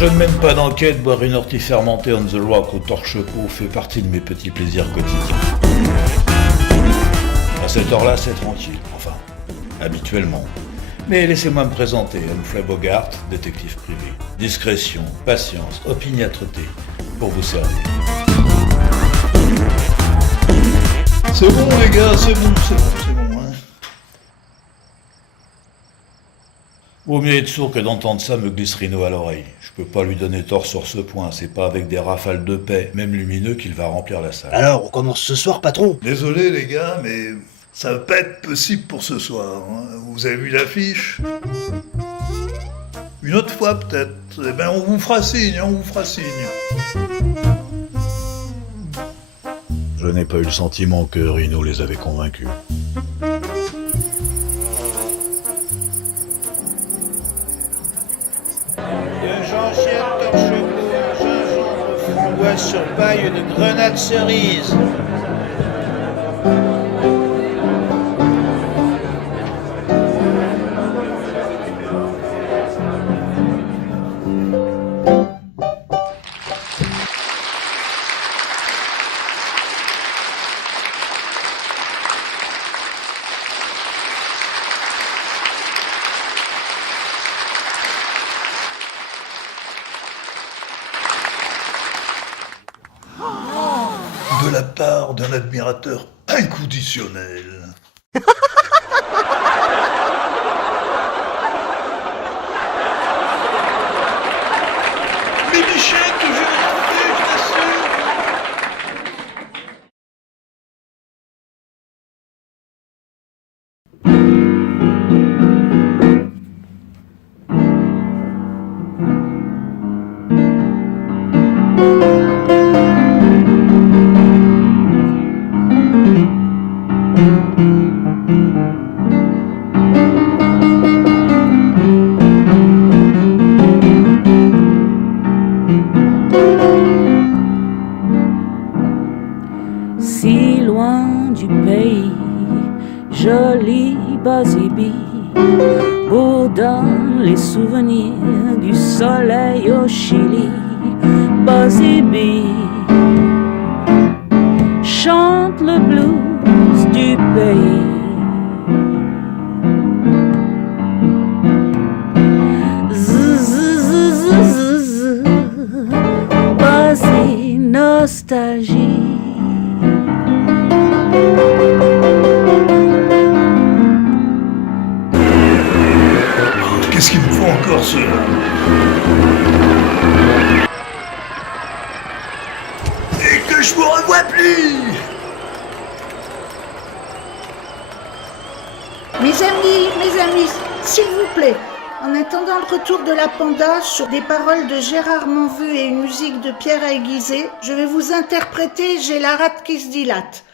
je ne mène pas d'enquête, boire une ortie fermentée on the rock au torche-peau fait partie de mes petits plaisirs quotidiens. À cette heure-là, c'est tranquille, enfin, habituellement. Mais laissez-moi me présenter, Humphrey Bogart, détective privé. Discrétion, patience, opiniâtreté, pour vous servir. C'est bon les gars, c'est bon, hein. Vaut mieux être sourd que d'entendre ça, me glisse Rino à l'oreille. Je peux pas lui donner tort sur ce point, c'est pas avec des rafales de paix, même lumineux, qu'il va remplir la salle. Alors, on commence ce soir, patron? Désolé les gars, mais ça va pas être possible pour ce soir. Hein. Vous avez vu l'affiche? Une autre fois peut-être. Eh ben on vous fera signe, Je n'ai pas eu le sentiment que Rino les avait convaincus. De gentiètes torche-peau, gingembre, framboise sur paille de grenade cerise. de la part d'un admirateur inconditionnel. Mais Michel, que je l'ai trouvé, je t'assure. Si loin du pays, joli Basibi, bourdonnent les souvenirs du soleil au Chili. Basibi chante le blues du pays. Basi nostalgie. Qu'est-ce qu'il me faut encore, cela? Et que je vous revois plus! Mes amis, s'il vous plaît, en attendant le retour de la panda sur des paroles de Gérard Monveu et une musique de Pierre Aiguisé, je vais vous interpréter J'ai la rate qui se dilate.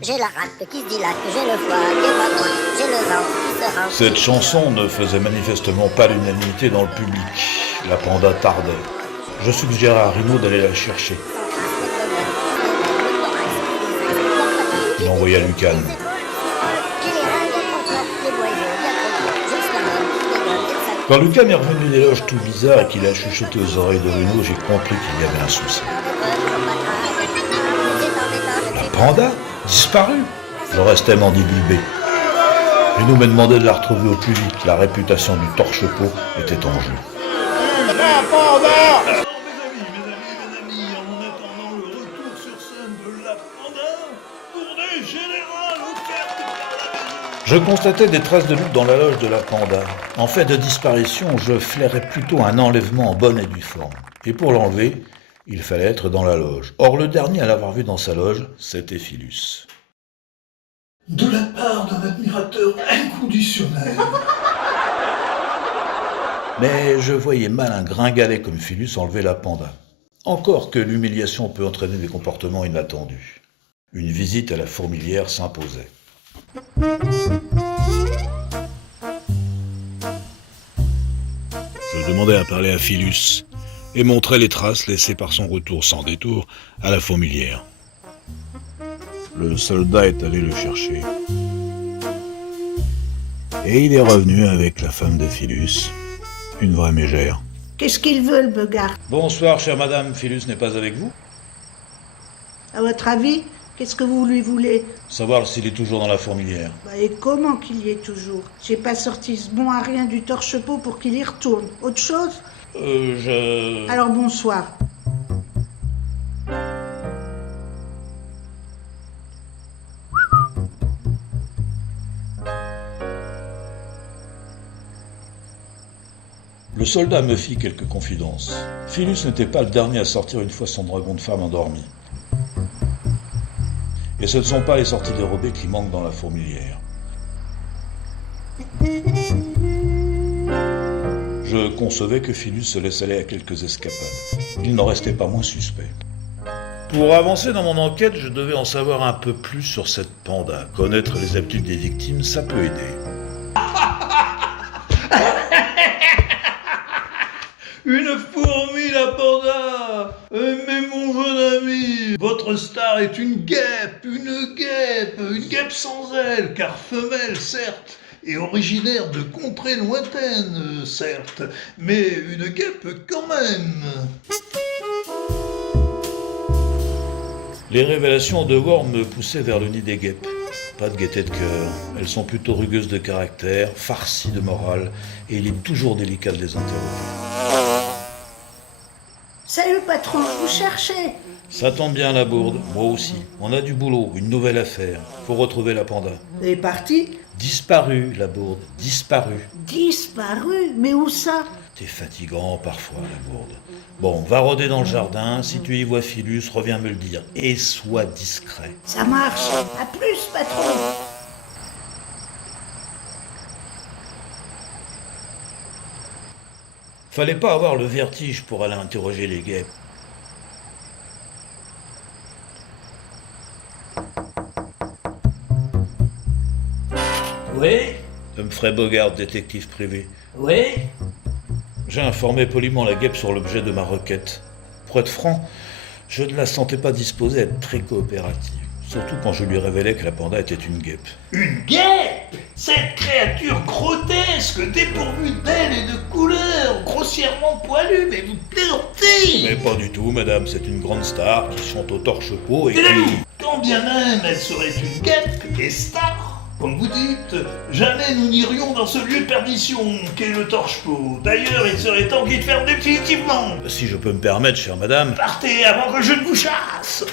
J'ai la rate qui se dilate, j'ai le foie qui est pas loin, j'ai le ventre qui se rend. Cette chanson ne faisait manifestement pas l'unanimité dans le public. La panda tardait. Je suggérais à Rino d'aller la chercher. Il envoya Lucan. Quand Lucan est revenu des loges tout bizarre et qu'il a chuchoté aux oreilles de Rino, j'ai compris qu'il y avait un souci. La panda? Disparu? Je restais mandibulé. Rino me demandait de la retrouver au plus vite. La réputation du torche-peau était en jeu. La panda! Mes amis, en attendant le retour sur scène de la panda, tournée générale offerte par la maison. Je constatais des traces de lutte dans la loge de la panda. En fait de disparition, je flairais plutôt un enlèvement en bonne et due forme. Et pour l'enlever, il fallait être dans la loge. Or, le dernier à l'avoir vu dans sa loge, c'était Philus. De la part d'un admirateur inconditionnel. Mais je voyais mal un gringalet comme Philus enlever la panda. Encore que l'humiliation peut entraîner des comportements inattendus. Une visite à la fourmilière s'imposait. Je demandais à parler à Philus et montrais les traces laissées par son retour sans détour à la fourmilière. Le soldat est allé le chercher. Et il est revenu avec la femme de Philus, une vraie mégère. Qu'est-ce qu'ils veulent, Bogart? Bonsoir, chère madame, Philus n'est pas avec vous? À votre avis, qu'est-ce que vous lui voulez? Savoir s'il est toujours dans la fourmilière. Et comment qu'il y est toujours? J'ai pas sorti ce bon à rien du torche-peau pour qu'il y retourne. Autre chose? Alors bonsoir. Le soldat me fit quelques confidences. Philus n'était pas le dernier à sortir une fois son dragon de femme endormi. Et ce ne sont pas les sorties dérobées qui manquent dans la fourmilière. Je concevais que Philus se laisse aller à quelques escapades. Il n'en restait pas moins suspect. Pour avancer dans mon enquête, je devais en savoir un peu plus sur cette panda. Connaître les habitudes des victimes, ça peut aider. Une fourmi, la panda! Mais mon jeune ami, votre star est une guêpe sans ailes, car femelle, certes, et originaire de contrées lointaines, certes, mais une guêpe quand même. Les révélations de Worm me poussaient vers le nid des guêpes. Pas de gaieté de cœur, elles sont plutôt rugueuses de caractère, farcies de morale, et il est toujours délicat de les interroger. Salut patron, je vous cherchais. Ça tombe bien la bourde, moi aussi. On a du boulot, une nouvelle affaire. Faut retrouver la panda. Elle est partie? Disparue, la bourde, disparue. Disparue? Mais où ça? T'es fatigant parfois, la bourde. Bon, va rôder dans le jardin, si tu y vois Philus, reviens me le dire. Et sois discret. Ça marche. À plus, patron. Fallait pas avoir le vertige pour aller interroger les guêpes. Oui, Humphrey Bogart, détective privé. oui. J'ai informé poliment la guêpe sur l'objet de ma requête. Pour être franc, je ne la sentais pas disposée à être très coopérative. Surtout quand je lui révélais que la panda était une guêpe. Une guêpe? Cette créature grotesque, dépourvue d'ailes et de couleurs, grossièrement poilue, mais vous plaisantez! Mais pas du tout, madame, c'est une grande star qui chante au torche-peau et Mes qui... amis, quand bien même elle serait une guêpe et star, comme vous dites, jamais nous n'irions dans ce lieu de perdition qu'est le torche-peau. D'ailleurs, il serait temps qu'il ferme définitivement. Si je peux me permettre, chère madame... Partez avant que je ne vous chasse!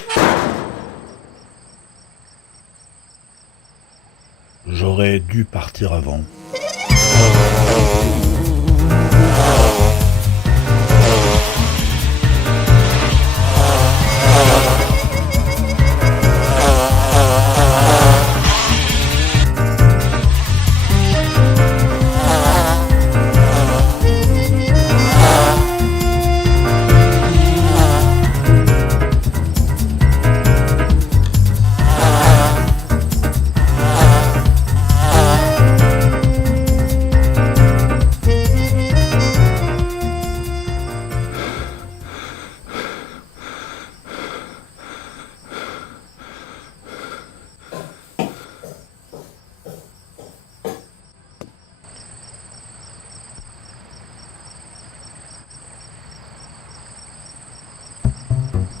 J'aurais dû partir avant.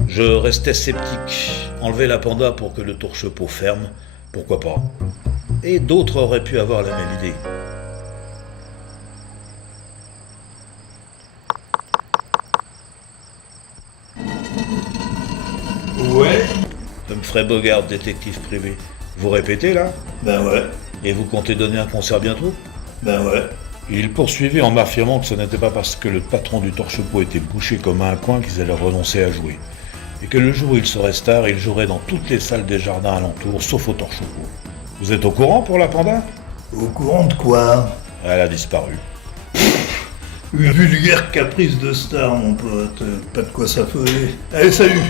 Je restais sceptique. Enlever la panda pour que le torche-peau ferme, pourquoi pas. Et d'autres auraient pu avoir la même idée. Ouais? Humphrey Bogart, détective privé. Vous répétez là? Ben ouais, Et vous comptez donner un concert bientôt? ben ouais. Il poursuivit en m'affirmant que ce n'était pas parce que le patron du torche-peau était bouché comme un coin qu'ils allaient renoncer à jouer. Et que le jour où il serait star, il jouerait dans toutes les salles des jardins alentours, sauf au torche-peau. Vous êtes au courant pour la panda? Au courant de quoi? Elle a disparu. Une vulgaire caprice de star, mon pote. Pas de quoi s'affoler. Allez, salut!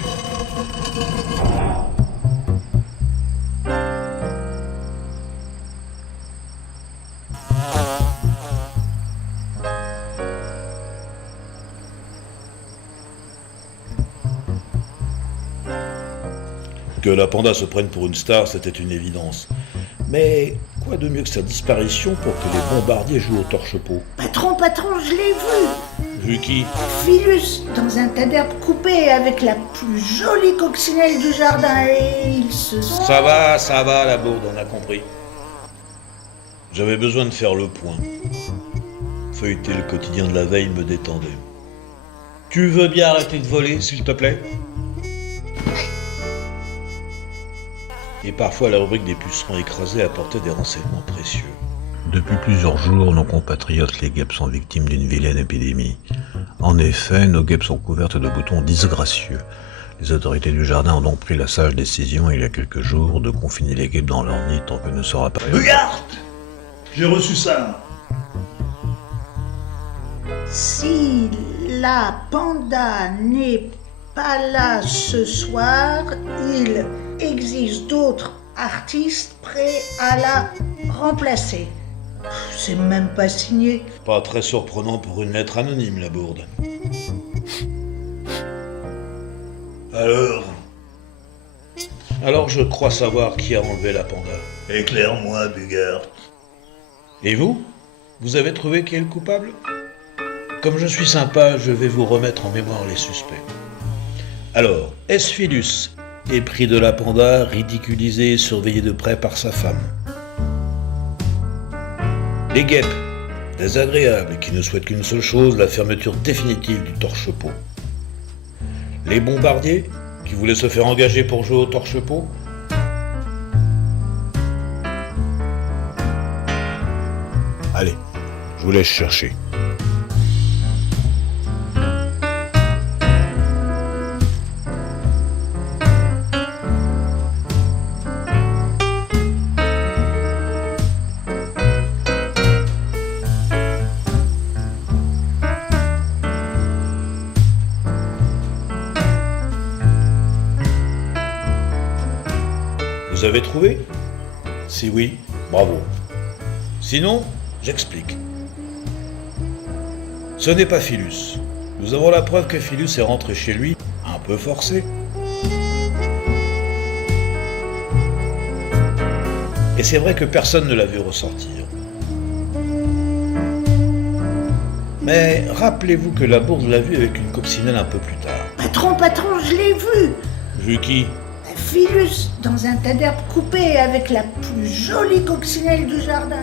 Que la panda se prenne pour une star, c'était une évidence. Mais quoi de mieux que sa disparition pour que les bombardiers jouent au torche-peau? Patron, je l'ai vu. Vu qui? Philus, dans un tas d'herbes coupées avec la plus jolie coccinelle du jardin, et ils se sont... Ça va, la bourde, on a compris. J'avais besoin de faire le point. Feuilleter le quotidien de la veille me détendait. Tu veux bien arrêter de voler, s'il te plaît? Et parfois la rubrique des pucerons écrasés apportait des renseignements précieux. Depuis plusieurs jours, nos compatriotes les guêpes sont victimes d'une vilaine épidémie. En effet, nos guêpes sont couvertes de boutons disgracieux. Les autorités du jardin ont donc pris la sage décision, il y a quelques jours, de confiner les guêpes dans leur nid tant que ne sera pas... Regarde! J'ai reçu ça. Si la panda n'est pas là ce soir, il existe d'autres artistes prêts à la remplacer. C'est même pas signé. Pas très surprenant pour une lettre anonyme, la bourde. Alors je crois savoir qui a enlevé la panda. Éclaire-moi, Bugart. Et vous? Vous avez trouvé qui est le coupable? Comme je suis sympa, je vais vous remettre en mémoire les suspects. Alors, est-ce Philus, épris de la panda, ridiculisé et surveillé de près par sa femme? Les guêpes, désagréables et qui ne souhaitent qu'une seule chose, la fermeture définitive du torche-peau. Les bombardiers, qui voulaient se faire engager pour jouer au torche-peau. Allez, je vous laisse chercher. Vous avez trouvé? Si oui, bravo. Sinon, j'explique. Ce n'est pas Philus. Nous avons la preuve que Philus est rentré chez lui, un peu forcé. Et c'est vrai que personne ne l'a vu ressortir. Mais rappelez-vous que la bourde l'a vu avec une coccinelle un peu plus tard. Patron, je l'ai vu. Vu qui? Philus, dans un tas d'herbes coupées avec la plus jolie coccinelle du jardin.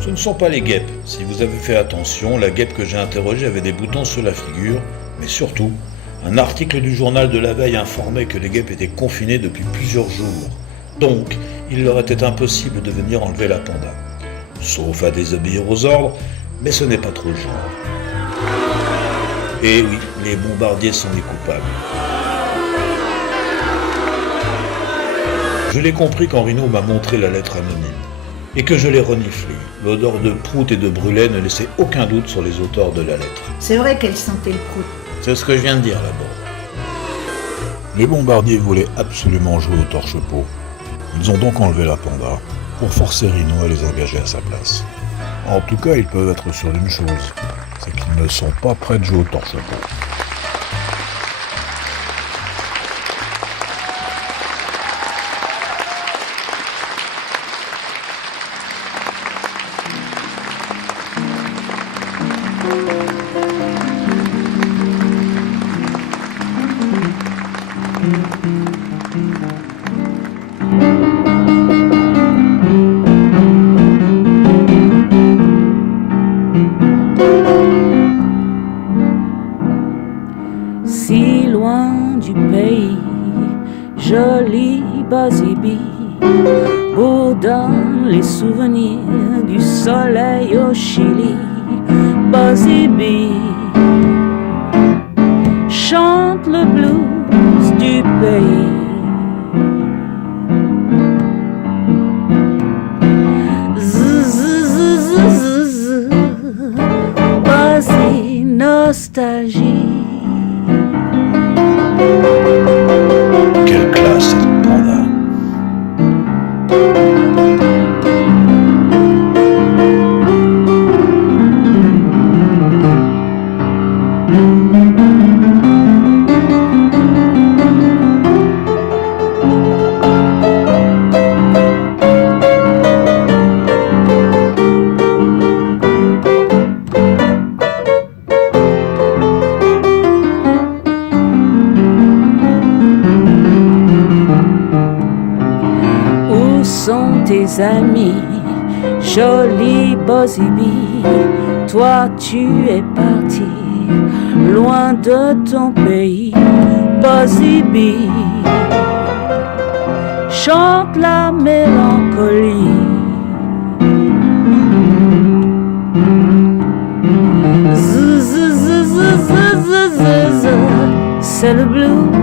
Ce ne sont pas les guêpes. Si vous avez fait attention, la guêpe que j'ai interrogée avait des boutons sur la figure, mais surtout, un article du journal de la veille informait que les guêpes étaient confinées depuis plusieurs jours. Donc, il leur était impossible de venir enlever la panda. Sauf à désobéir aux ordres, mais ce n'est pas trop le genre. Et oui, les bombardiers sont les coupables. Je l'ai compris quand Rino m'a montré la lettre anonyme, et que je l'ai reniflée. L'odeur de prout et de brûlé ne laissait aucun doute sur les auteurs de la lettre. C'est vrai qu'elle sentait le prout. C'est ce que je viens de dire là-bas. Les bombardiers voulaient absolument jouer au torche-peau. Ils ont donc enlevé la panda pour forcer Rino à les engager à sa place. En tout cas, ils peuvent être sûrs d'une chose, c'est qu'ils ne sont pas prêts de jouer au torche-peau. Si loin du pays, joli Basibi, beau dans les souvenirs du soleil au Chili. Basibi chante le blues du pays. Basi nostalgie. Quelle classe cette panda! tes amis, jolie Bosibi, toi tu es parti loin de ton pays, Bosibi. Chante la mélancolie. C'est le blues.